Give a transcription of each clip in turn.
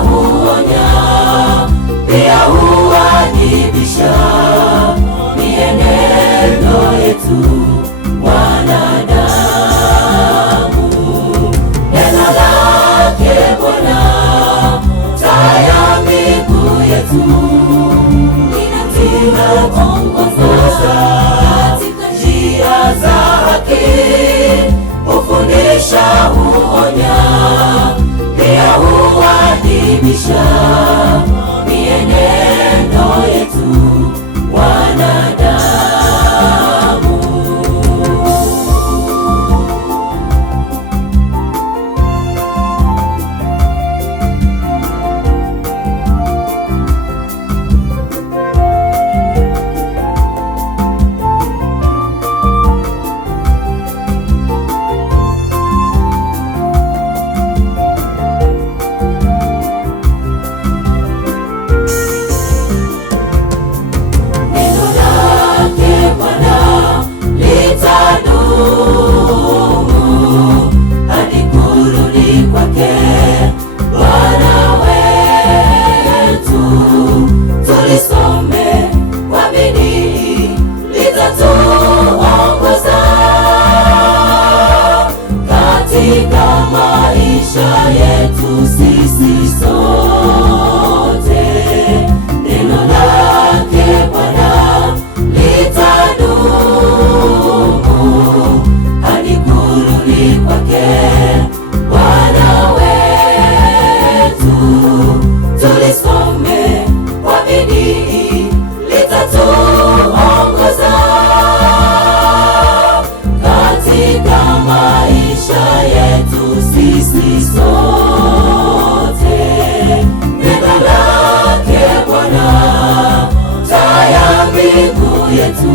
huonya, pia huadibisha. Mienendo yetu wanadamu. Neno lake Bwana taa ya miguu yetu, linatuongoza katika njia za haki. Hufundisha, huonya, pia huadibisha. Mienendo yetu wanadamu. Maisha yetu sisi sote, neno lake Bwana litadumu hadi kurudi kwake Bwana wetu. Tulisome kwa bidii, litatuongoza katika maisha yetu sisi sote. Neno lake Bwana taa ya miguu yetu,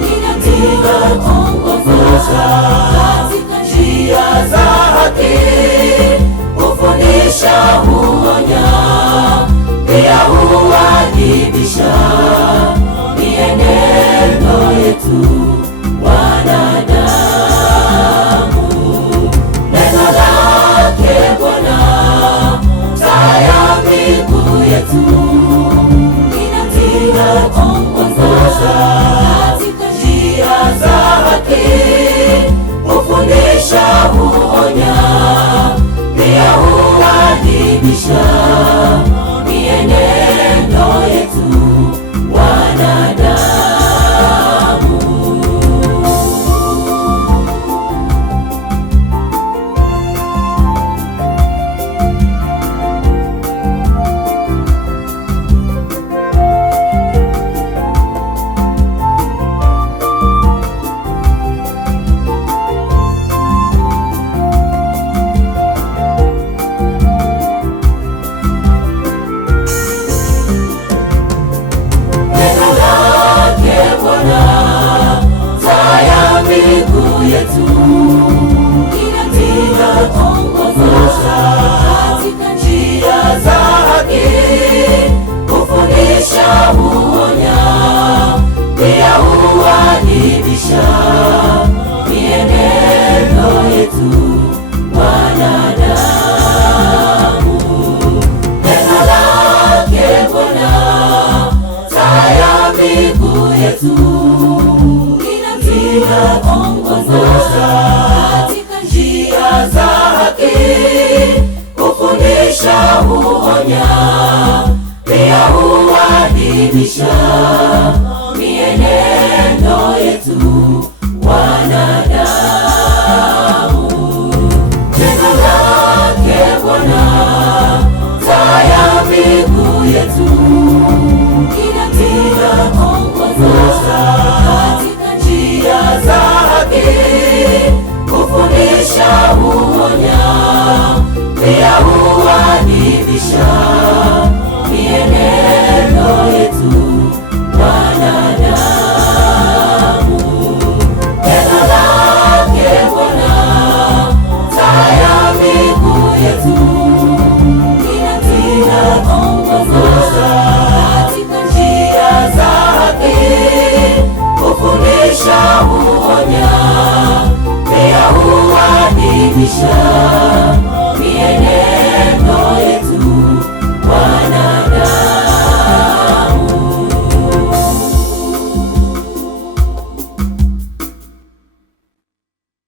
linatuongoza katika njia za haki. Hufundisha, huonya, pia huadibisha. Mienendo yetu wanadamu. Neno lake Bwana taa ya miguu yetu, linatuongoza katika njia za haki. Hufundisha, huonya, pia huadibisha. Mienendo yetu wanadamu. Linatuongoza katika njia za haki. Hufundisha, huonya, pia huadibisha. Mienendo yetu wanadamu. Neno lake Bwana taa ya miguu yetu, linatuongoza katika njia za haki. Hufundisha, huonya, pia huadibisha. Mienendo yetu wanadamu. Neno lake Bwana taa ya miguu yetu, linatuongoza katika njia za haki. Hufundisha, huonya, pia huadibisha. Mienendo yetu wanadamu. Neno lake Bwana taa ya miguu yetu, linatuongoza katika njia za haki. Hufundisha, huonya, pia huadibisha.